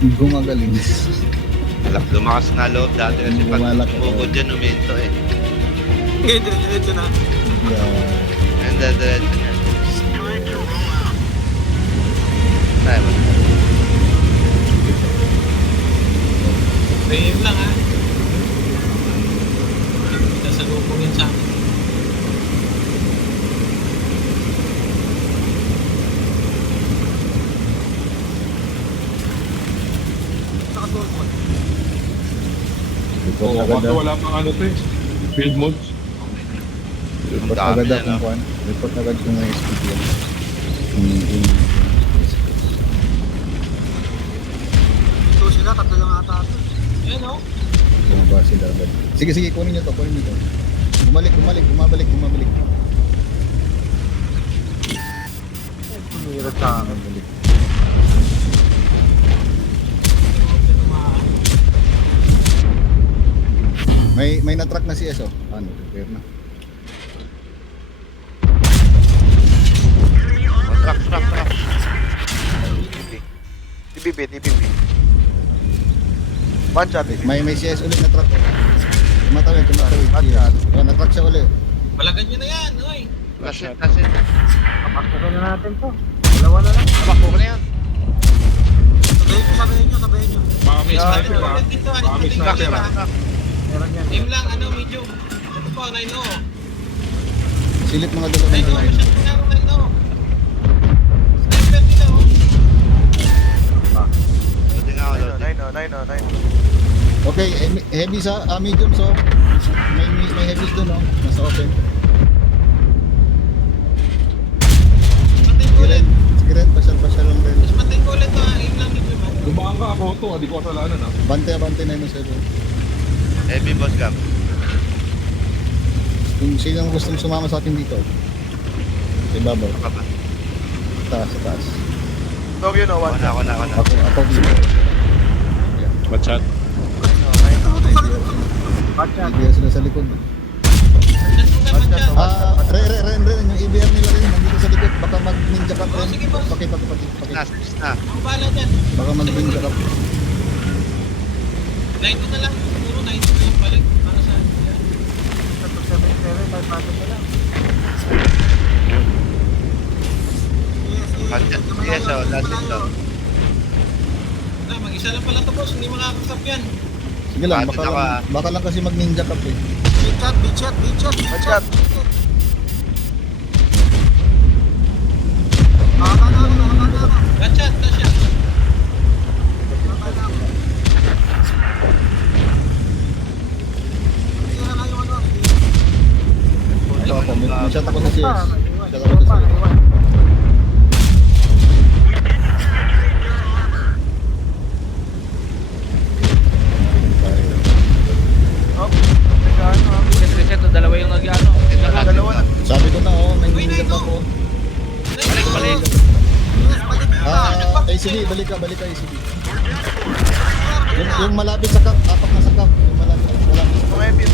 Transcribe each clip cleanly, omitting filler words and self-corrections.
Gumagaling. Lumakas na loob dati kasi pag bumukod dyan, uminto eh. Ngayon, diretso na. Yeah. And then, diretso niya. Tayo ba? Bayim lang ha. Nasa lupong yun sa akin. Report Oo, agad kaso ah. wala pang ano to eh. Field modes. Report Ang dami agad ah na, kung no? kuhan. Report agad kung may speed yan. Ito sila, tatlo lang ata ito. Ayan o. Bumaba sila agad. Sige, sige, kunin nyo to, kunin nyo to. Bumalik, bumabalik. Tumira sa akin. Bumalik. May na-track na si SO. Ano, repair na. Truck. TPP. One shot. May CS ulit na truck. Tumatawid. Backyard. CS. Oh, na-track siya ulit. Balagan nyo na yan, oy. Tasit. Kapaktukin na natin to. Dalawa na lang. Kapakbo ko na yan. Sabayin nyo. Baka may sniper ha. Dito, Baka may sniper ha. Meron yan. Aim lang, medium. Ito po, 9-0. Silip mga dalawa. 9-0, masyad ko na 9-0. Sniper nila, oh. Buti nga ako, Lodi. 9. Okay, heavy sa medium so may heavies doon oh, nasa open. Patayin ko ulit. Sige rin, pasyal lang rin. Mas patayin ko ulit, ha. Aim lang, medium, ha. Dumaan ka ako to, di ko kasalanan ha. Bante na yun sa doon. Heavy boss cam. Kung sino ang gustong sumama sa akin dito. Sa ibabaw, Baka ba? sa taas. Dog yun o, one shot. Ako na. Ako dito. One shot. Ibigay sila sa likod. Ren, yung EBR nila rin, nandito sa likod. Baka mag-ninja cup rin. Sige, boss. Paki. Na. Ang bala dyan. Baka mag-ninja cup. 9 ko na lang. Puro 9 ko yung balik. Para sa yan. 7-7, 5 pato na lang. Yes, oh, last hit to. Na, mag-isa lang pala to, boss. Hindi makakasap yan. Sige lang, Bakit ako, baka lang kasi mag-ninja cup eh. Big shot. One shot. Last shot. Ito ako, may shot ako sa CS. Shot ako sa CS. Reset, dalawa yung nag-ano. Dalawa na. Sabi ko na oh, may ninja cup ako. Balik. ACB, balik ka ACB. Yung malapit sa cup, apak na sa cup. Yung malapit, wala. Tumepin.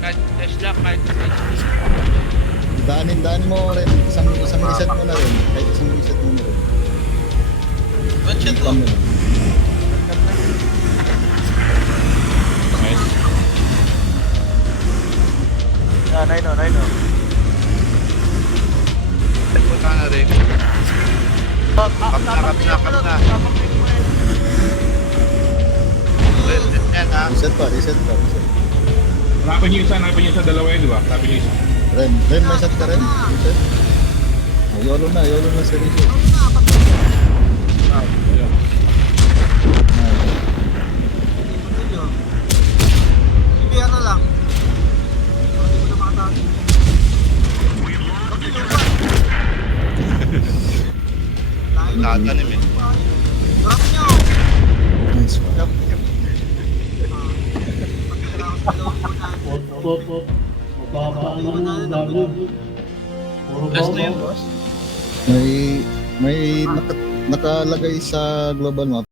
Kahit dash lang, kahit Daanin mo rin. Isang reset mo na rin. Kahit isang reset mo na rin. One shot to. Pam mo lang. Nice. Yeah, 9. Punta na rin. Kap na. Reset yan ha. Reset pa. Hanapin niyo isa, dalawa yun, di ba? Hanapin niyo isa. Ren, may set ka rin? Reset? Yolo na sa reset. Ayun. IBR na lang. Hindi ko na makatawag. Nakatanim eh. Drop nyo! Nice one. Last na yun, boss. May nakalagay sa global map.